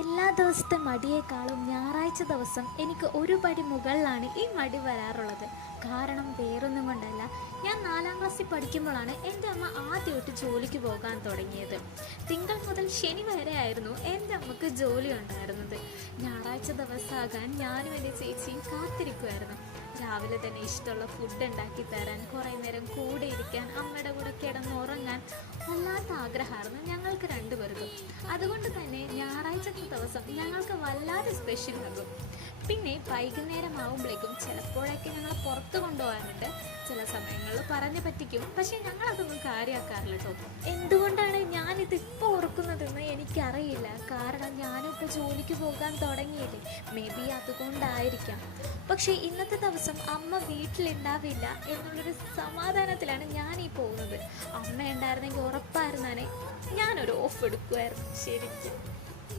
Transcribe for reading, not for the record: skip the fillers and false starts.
എല്ലാ ദിവസത്തെ മടിയേക്കാളും ഞായറാഴ്ച ദിവസം എനിക്ക് ഒരു പടി മുകളിലാണ് ഈ മടി വരാറുള്ളത്. കാരണം വേറൊന്നും കൊണ്ടല്ല, ഞാൻ 4ാം ക്ലാസ്സിൽ പഠിക്കുമ്പോഴാണ് എൻ്റെ അമ്മ ആദ്യമായിട്ട് ജോലിക്ക് പോകാൻ തുടങ്ങിയത്. തിങ്കൾ മുതൽ ശനി വരെ ആയിരുന്നു എൻ്റെ അമ്മക്ക് ജോലി ഉണ്ടായിരുന്നത്. ഞായറാഴ്ച ദിവസമാകാൻ ഞാനും എൻ്റെ ചേച്ചിയും കാത്തിരിക്കുമായിരുന്നു. രാവിലെ തന്നെ ഇഷ്ടമുള്ള ഫുഡ് ഉണ്ടാക്കി തരാൻ, കുറേ നേരം കൂടെ ഇരിക്കാൻ, അമ്മയുടെ കൂടെ കിടന്നുറങ്ങാൻ വല്ലാത്ത ആഗ്രഹമായിരുന്നു ഞങ്ങൾക്ക് രണ്ടുപേർക്കും. അതുകൊണ്ട് തന്നെ ഞായറാഴ്ച ദിവസം ഞങ്ങൾക്ക് വല്ലാതെ സ്പെഷ്യലാകും. പിന്നെ വൈകുന്നേരം ആകുമ്പോഴേക്കും ചിലപ്പോഴൊക്കെ ഞങ്ങൾ പുറത്ത് കൊണ്ടുപോകാറുണ്ട്. ചില സമയങ്ങളിൽ പറഞ്ഞു പറ്റിക്കും, പക്ഷേ ഞങ്ങളതൊന്നും കാര്യമാക്കാറില്ല കേട്ടോ. എന്തുകൊണ്ടാണ് ഞാനിത് ഇപ്പോൾ ഓർക്കുന്നതെന്ന് എനിക്കറിയില്ല. കാരണം ഞാനിപ്പോൾ ജോലിക്ക് പോകാൻ തുടങ്ങിയില്ലേ, മേ ബി അതുകൊണ്ടായിരിക്കാം. പക്ഷേ ഇന്നത്തെ ദിവസം അമ്മ വീട്ടിലുണ്ടാവില്ല എന്നുള്ളൊരു സമാധാനത്തിലാണ് ഞാനീ പോകുന്നത്. അമ്മ ഉണ്ടായിരുന്നെങ്കിൽ ഉറപ്പായിരുന്നാണ് ഞാനൊരു ഓഫ് എടുക്കുമായിരുന്നു ശരിക്കും.